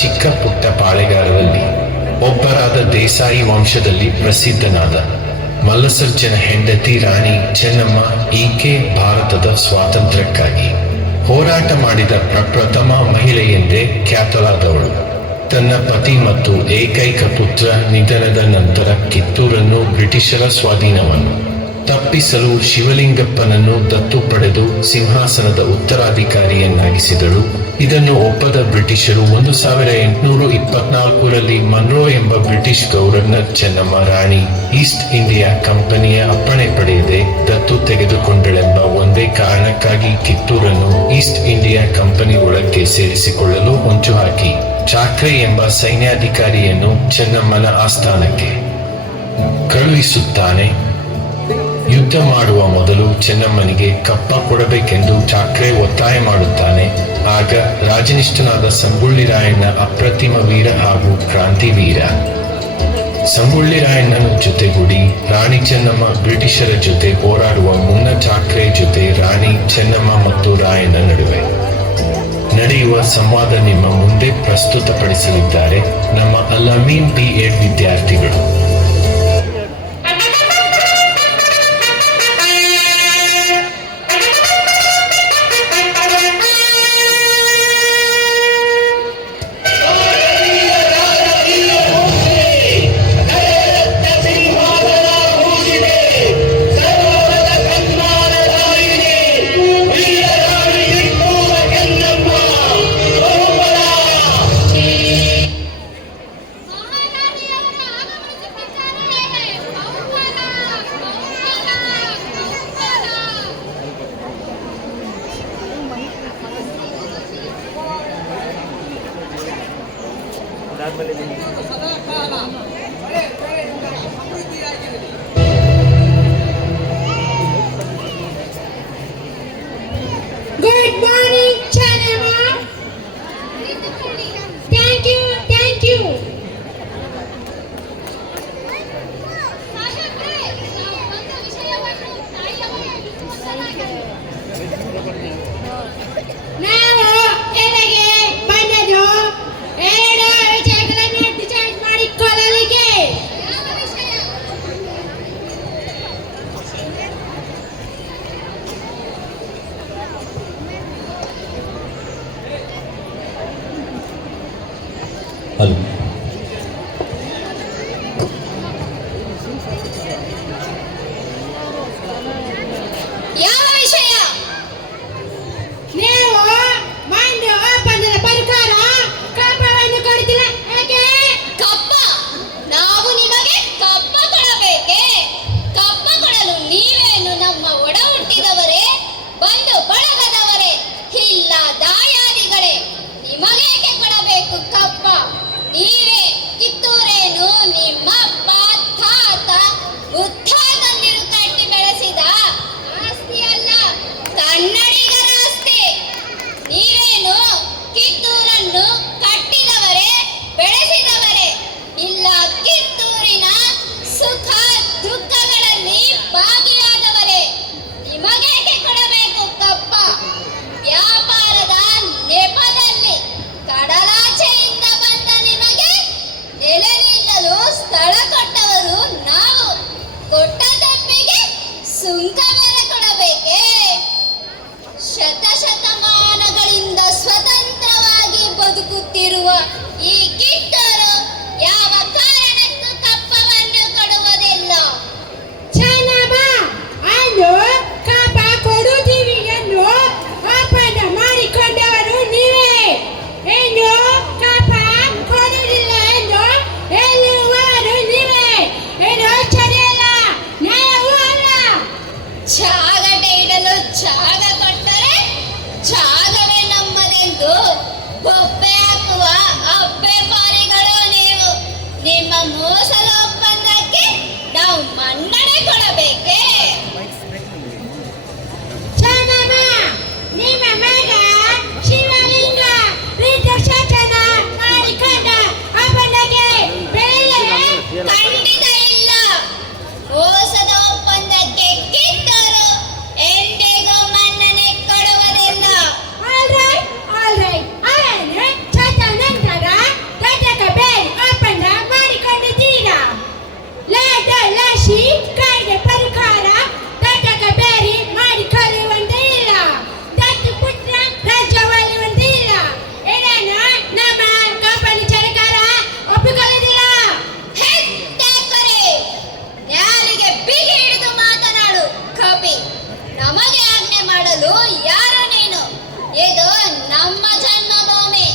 ಚಿಕ್ಕ ಪುಟ್ಟ ಪಾಳೆಗಾರರಲ್ಲಿ ಒಬ್ಬರಾದ ದೇಸಾಯಿ ವಂಶದಲ್ಲಿ ಪ್ರಸಿದ್ಧನಾದ ಮಲ್ಲಸರ್ಜನ ಹೆಂಡತಿ ರಾಣಿ ಚೆನ್ನಮ್ಮ. ಈಕೆ ಭಾರತದ ಸ್ವಾತಂತ್ರ್ಯಕ್ಕಾಗಿ ಹೋರಾಟ ಮಾಡಿದ ಪ್ರಪ್ರಥಮ ಮಹಿಳೆಯೆಂದೇ ಖ್ಯಾತಳಾದವಳು. ತನ್ನ ಪತಿ ಮತ್ತು ಏಕೈಕ ಪುತ್ರ ನಿಧನದ ನಂತರ ಕಿತ್ತೂರನ್ನು ಬ್ರಿಟಿಷರ ಸ್ವಾಧೀನವನ್ನು ತಪ್ಪಿಸಲು ಶಿವಲಿಂಗಪ್ಪನನ್ನು ದತ್ತು ಪಡೆದು ಸಿಂಹಾಸನದ ಉತ್ತರಾಧಿಕಾರಿಯನ್ನಾಗಿಸಿದಳು. ಇದನ್ನು ಒಪ್ಪದ ಬ್ರಿಟಿಷರು 1824ರಲ್ಲಿ ಮನ್ರೋ ಎಂಬ ಬ್ರಿಟಿಷ್ ಗವರ್ನರ್ ಚೆನ್ನಮ್ಮ ರಾಣಿ ಈಸ್ಟ್ ಇಂಡಿಯಾ ಕಂಪನಿಯ ಅಪ್ಪಣೆ ಪಡೆಯದೆ ದತ್ತು ತೆಗೆದುಕೊಂಡಳೆಂಬ ಒಂದೇ ಕಾರಣಕ್ಕಾಗಿ ಕಿತ್ತೂರನ್ನು ಈಸ್ಟ್ ಇಂಡಿಯಾ ಕಂಪನಿ ಒಳಗೆ ಸೇರಿಸಿಕೊಳ್ಳಲು ಹೊಂಚು ಹಾಕಿ ಚಾಕ್ರೆ ಎಂಬ ಸೈನ್ಯಾಧಿಕಾರಿಯನ್ನು ಚೆನ್ನಮ್ಮನ ಆಸ್ಥಾನಕ್ಕೆ ಕಳುಹಿಸುತ್ತಾನೆ. ಯುದ್ಧ ಮಾಡುವ ಮೊದಲು ಚೆನ್ನಮ್ಮನಿಗೆ ಕಪ್ಪ ಕೊಡಬೇಕೆಂದು ಚಾಕ್ರೆ ಒತ್ತಾಯ ಮಾಡುತ್ತಾನೆ. ಆಗ ರಾಜನಿಷ್ಠನಾದ ಸಂಗೊಳ್ಳಿ ರಾಯಣ್ಣ ಅಪ್ರತಿಮ ವೀರ ಹಾಗೂ ಕ್ರಾಂತಿವೀರ ಸಂಗೊಳ್ಳಿ ರಾಯಣ್ಣನ ಜೊತೆಗೂಡಿ ರಾಣಿ ಚೆನ್ನಮ್ಮ ಬ್ರಿಟಿಷರ ಜೊತೆ ಹೋರಾಡುವ ಮುನ್ನ ಚಾಕ್ರೆ ಜೊತೆ ರಾಣಿ ಚೆನ್ನಮ್ಮ ಮತ್ತು ರಾಯಣ್ಣ ನಡುವೆ ನಡೆಯುವ ಸಂವಾದ ನಿಮ್ಮ ಮುಂದೆ ಪ್ರಸ್ತುತಪಡಿಸಲಿದ್ದಾರೆ ನಮ್ಮ ಅಲ್-ಅಮೀನ್ B.Ed ವಿದ್ಯಾರ್ಥಿಗಳು. Good morning, Channama. Thank you. ನಾವು ಎಲ್ಲಿಗೆ ಬಂದದ್ದು ಎರಡು ವಿಷಯಗಳನ್ನು ಡಿಸೈಡ್ ಮಾಡಿಕೊಳ್ಳಲಿಕ್ಕೆ. ನಮ್ಮ ಜನ್ಮಭೂಮಿ.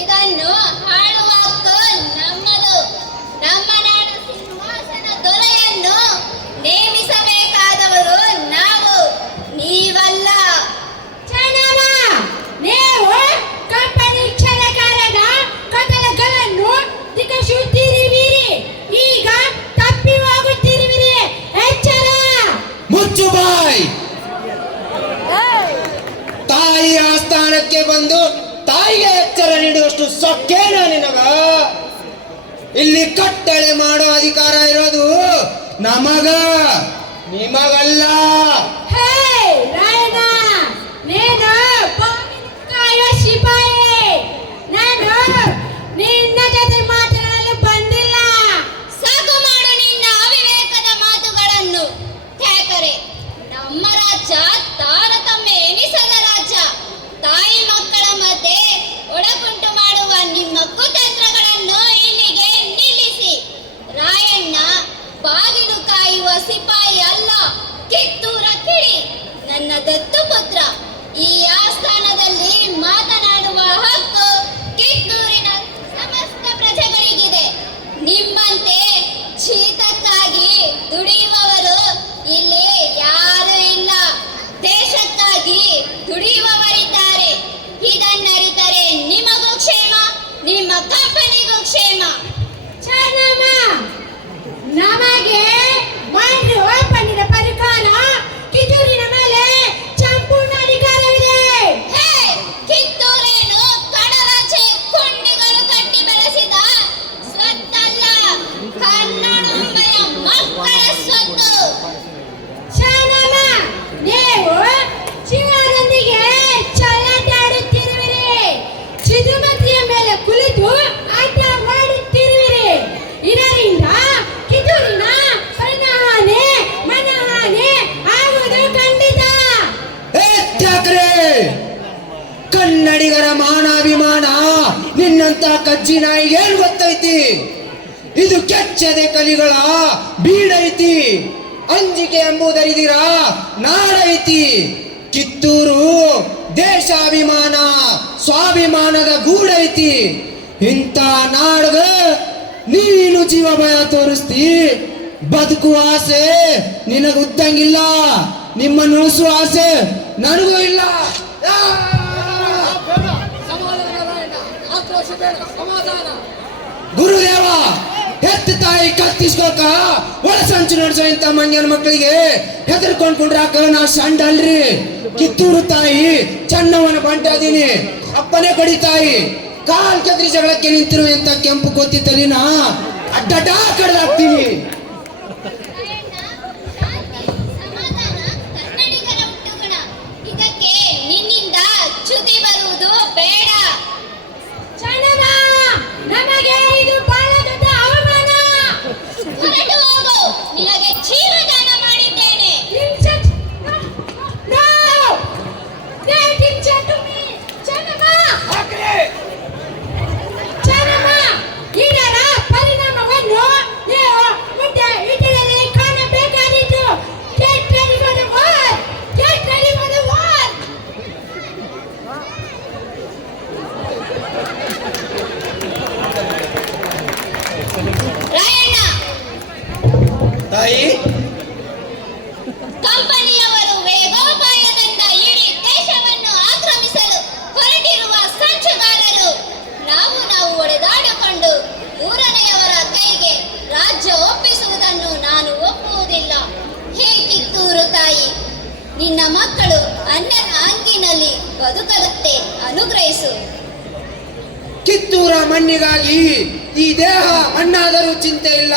ಇದನ್ನು ಆಳುವ ಹಕ್ಕು ನಮ್ಮದು. ನಮ್ಮ ನಾಡ ಸಿಂಹಾಸನ ದೊರೆಯನ್ನು ನೇಮಿಸಬೇಕಾದವರು ನಾವು, ನೀವಲ್ಲ. ಚೆನ್ನಮ್ಮ, ನೀವು ಕಂಪನಿ ಕ್ಷಣಕಾಲದ ಕಥನಗಳನ್ನು ದಿಕ್ಕಿಸುತ್ತಿರುವಿರಿ. ಈಗ ತಪ್ಪಿ ಹೋಗುತ್ತಿರುವಿರಿ. ಎಚ್ಚರ! ಮುಚ್ಚು ಬಾಯ್. ತಾಯಿ ಆಸ್ಥಾನಕ್ಕೆ ಬಂದು ತಾಯಿಗೆ ಎಚ್ಚರ ನೀಡುವಷ್ಟು ಸೊಕ್ಕೇನ ನಿನಗ? ಇಲ್ಲಿ ಕಟ್ಟಳೆ ಮಾಡೋ ಅಧಿಕಾರ ಇರೋದು ನಮಗ, ನಿಮಗಲ್ಲ. ಹೇ ರಾಯಣ್ಣ, ನೀನು ಬಾಗಿಲು ಕಾಯೋ ಸಿಪಾಯಿ. ನಾನು ನಿನ್ನ ಜೊತೆ ಮಾತನಾಡಲು ಬಂದಿಲ್ಲ. ಸಾಕು ಮಾಡು ನಿನ್ನ ಅವಿವೇಕದ ಮಾತುಗಳನ್ನು. ತ್ಯಾಕರೆ, ನಮ್ಮ ರಾಜ್ಯ ತಾರತಮ್ಯ ಎನಿಸದ ರಾಜ್ಯ. ತಾಯಿ ಮಕ್ಕಳ ಮಧ್ಯೆ ಒಡಕುಂಟು ಮಾಡುವ ನಿಮ್ಮ ಕುತಂತ್ರಗಳನ್ನು ಇಲ್ಲಿಗೆ ನಿಲ್ಲಿಸಿ. ರಾಯಣ್ಣ ಬಾಗಿಲು ಕಾಯುವ ಸಿಪಾಯಿ ಅಲ್ಲ, ಕಿತ್ತೂರ ಕಿಡಿ, ನನ್ನ ದತ್ತು ಪುತ್ರ. ಈ ಆಸ್ಥಾನದಲ್ಲಿ ಮಾತನಾಡುವ ಹಕ್ಕು ಕಿತ್ತೂರಿನ ಸಮಸ್ತ ಪ್ರಜೆಗಳಿಗಿದೆ. ನಿಮ್ಮಂತೆ ಶೀತಕ್ಕಾಗಿ ದುಡಿಯುವವರು ಇಲ್ಲಿ ಯಾರು ಇಲ್ಲ. ದೇಶಕ್ಕಾಗಿ ದುಡಿಯುವವರಿದ್ದಾರೆ. ಇದನ್ನರಿತರೆ ನಿಮಗೂ ಕ್ಷೇಮ, ನಿಮ್ಮ ಕಂಪನಿಗೂ ಕ್ಷೇಮ. ಚೆನ್ನಮ್ಮ, ನಮಗೆ ಒಂದು ಒಪ್ಪಂದದ ಪರಿಕಾಲ ಕಿತ್ತೂರಿನ ಮೇಲೆ ಸಂಪೂರ್ಣ ಅಧಿಕಾರವಿದೆ. ಹೇ, ಕಿತ್ತೂರೇನು ಕಡಲಾಚೆ ಕೊಂಡಿಗಳು ಕಟ್ಟಿ ಬೆಳೆಸಿದ ಸ್ವತ್ತಲ್ಲ, ಕನ್ನಡಾಂಬೆಯ ಮಕ್ಕಳ ಸ್ವತ್ತು. ಚೆನ್ನಮ್ಮ, ನೀವು ಶಿವನೊಂದಿಗೆ ಚೆಲ್ಲಾಟಾಡುತ್ತಿರುವಿರಿ. ಸಿಧುಮತಿಯ ಮೇಲೆ ಕುಳಿತು ಆಟ ಮಾಡುತ್ತಿರುವಿರಿ. ಇದರಿಂದ ಕಿತ್ತೂರಿನ ಪ್ರಾಣಹಾನಿ, ಮನಹಾನಿ ಆಗುವುದು ಖಂಡಿತ. ಏ ತ್ಯಾಕರೆ, ಕನ್ನಡಿಗರ ಮಾನಾಭಿಮಾನ ನಿನ್ನಂತ ಕಜ್ಜಿ ನಾಯಿಗೆ ಏನ್ ಗೊತ್ತೈತಿ? ಇದು ಕೆಚ್ಚದೆ ಕಲಿಗಳ ಬೀಡೈತಿ. ಅಂಜಿಕೆ ಎಂಬುದರಿದಿರ ನಾಡೈತಿ. ಕಿತ್ತೂರು ದೇಶಾಭಿಮಾನ ಸ್ವಾಭಿಮಾನದ ಗೂಡೈತಿ. ಇಂಥ ನಾಡಗ ನೀನು ಜೀವ ಭಯ ತೋರಿಸ್ತಿ. ಬದುಕುವ ಆಸೆ ನಿನಗುದ್ದಂಗಿಲ್ಲ, ನಿಮ್ಮನ್ನು ಉಳಿಸುವ ಆಸೆ ನನಗೂ ಇಲ್ಲ. ಗುರುದೇವ, ಹೆತ್ತ ತಾಯಿ ಕತ್ತಿಸ್ಕೋಕ ಒಳಸಂಚು ನಡೆಸೋ ಇಂಥ ಮಂಗ್ಯನ ಮಕ್ಕಳಿಗೆ ಹೆದರ್ಕೊಂಡ್ ಕುಂಡ್ರಾಕ ನಾ ಸಣ್ಣ ಅಲ್ರಿ. ಕಿತ್ತೂರು ತಾಯಿ ಚೆನ್ನವನ ಬಂಟಾದೀನಿ. ಅಪ್ಪನೇ ಕೊಡಿ ತಾಯಿ. ಕಾಲ್ ಕೆದ್ರಿ ಜಗಳಕ್ಕೆ ನಿಂತಿರುವ ಇಂಥ ಕೆಂಪು ಕೊತ್ತಿ ತಲಿನ ಅಡ್ಡಡ್ಡ ಕಡ್ದಾಕ್ತೀನಿ. ರಾಯಣ್ಣ, ಶಾಂತಿ, ಸಮಾಧಾನ ಕನ್ನಡಿಗರ ಹುಟ್ಟುಗುಣ. ಇದಕ್ಕೆ ನಿನ್ನಿಂದ ಚ್ಯುತಿ ಬರುವುದು ಬೇಡ. ಚೆನ್ನಮ್ಮ, ನಮಗೆ ಇದು ಬಹಳ ದೊಡ್ಡ ಅವಮಾನ. ಹೊರಟು ಹೋಗು, ನಿನಗೆ ಜೀವದಾನ ಮಾಡಿದ್ದೇನೆ. No! Ladies and gentlemen, Chennamma, Chennamma, ಇದರ ಪರಿಣಾಮವನ್ನು ನೀವು ಮುಂದೆ ಇಟಲಿಯಲ್ಲಿ ಕಾಣಬೇಕಾದೀತು. Get ready for the war! Get ready for the war! Rayanna, ತಾಯಿ, ಕಂಪನಿಯವರು ವೇಗೋಪಾಯದಿಂದ ಇಡೀ ದೇಶವನ್ನು ಆಕ್ರಮಿಸಲು ಹೊರಟಿರುವ ಸಂಚುಗಾರರು. ನಾವು ಒಡೆದಾಡಿಕೊಂಡು ಮೂರನೆಯವರ ಕೈಗೆ ರಾಜ್ಯ ಒಪ್ಪಿಸುವುದನ್ನು ನಾನು ಒಪ್ಪುವುದಿಲ್ಲ. ಹೇ ಕಿತ್ತೂರು ತಾಯಿ, ನಿನ್ನ ಮಕ್ಕಳು ಅನ್ನದ ಅಂಗಿನಲ್ಲಿ ಬದುಕದಂತೆ ಅನುಗ್ರಹಿಸು. ಕಿತ್ತೂರ ಮಣ್ಣಿಗಾಗಿ ಈ ದೇಹ ಮಣ್ಣಾದರೂ ಚಿಂತೆ ಇಲ್ಲ.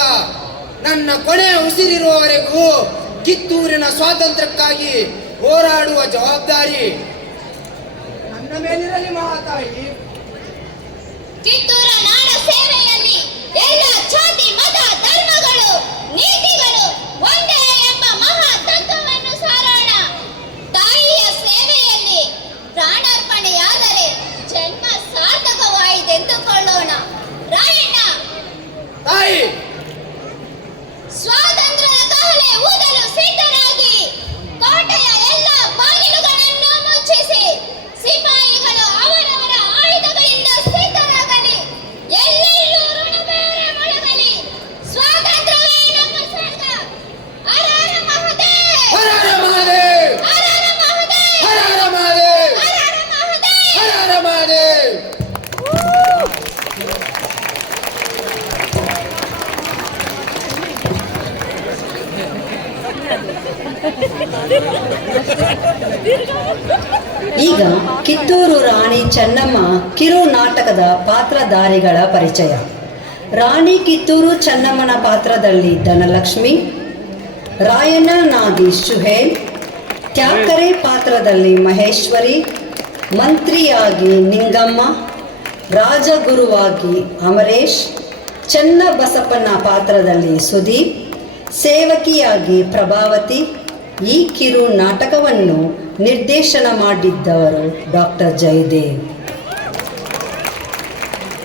ನನ್ನ ಕೊನೆ ಉಸಿರಿರುವವರೆಗೂ ಕಿತ್ತೂರಿನ ಸ್ವಾತಂತ್ರ್ಯಕ್ಕಾಗಿ ಹೋರಾಡುವ ಜವಾಬ್ದಾರಿ ನನ್ನ ಮೇಲಿರಲಿ ಮಹಾತಾಯಿ. ಕಿತ್ತೂರ ನಾಡ ಸೇವೆಯಲ್ಲಿ ಎಲ್ಲ ಜಾತಿ, ಮತ, ಧರ್ಮಗಳು, ನೀತಿಗಳು ಒಂದೇ ಎಂಬ ಮಹಾ ತತ್ವವನ್ನು ಸಾರೋಣ. ತಾಯಿಯ ಸೇವೆಯಲ್ಲಿ ಪ್ರಾಣಾರ್ಪಣೆಯಾದರೆ ಜನ್ಮ ಸಾರ್ಥಕವಾಯಿತೆಂದುಕೊಳ್ಳೋಣ. ರಾಯಣ್ಣ, ತಾಯಿ, ಸ್ವಾತಂತ್ರ್ಯದ ಕಹಳೆ ಊದಲು ಸಿದ್ಧರಾಗಿ ಕೋಟೆಯ ಎಲ್ಲ ಬಾಗಿಲುಗಳನ್ನು ಮುಚ್ಚಿಸಿ. ಸಿಪಾಯಿಗಳು ಅವರ ಕಿತ್ತೂರು ರಾಣಿ ಚೆನ್ನಮ್ಮ ಕಿರು ನಾಟಕದ ಪಾತ್ರಧಾರಿಗಳ ಪರಿಚಯ. ರಾಣಿ ಕಿತ್ತೂರು ಚೆನ್ನಮ್ಮನ ಪಾತ್ರದಲ್ಲಿ ಧನಲಕ್ಷ್ಮಿ, ರಾಯಣ್ಣ ನಾಗೇಶ್ ಸುಹೇಲ್, ತ್ಯಾಕರೆ ಪಾತ್ರದಲ್ಲಿ ಮಹೇಶ್ವರಿ, ಮಂತ್ರಿಯಾಗಿ ನಿಂಗಮ್ಮ, ರಾಜಗುರುವಾಗಿ ಅಮರೇಶ್, ಚನ್ನಬಸಪ್ಪನ ಪಾತ್ರದಲ್ಲಿ ಸುದೀಪ್, ಸೇವಕಿಯಾಗಿ ಪ್ರಭಾವತಿ. ಈ ಕಿರು ನಾಟಕವನ್ನು ನಿರ್ದೇಶನ ಮಾಡಿದ್ದವರು ಡಾಕ್ಟರ್ ಜಯದೇವ್.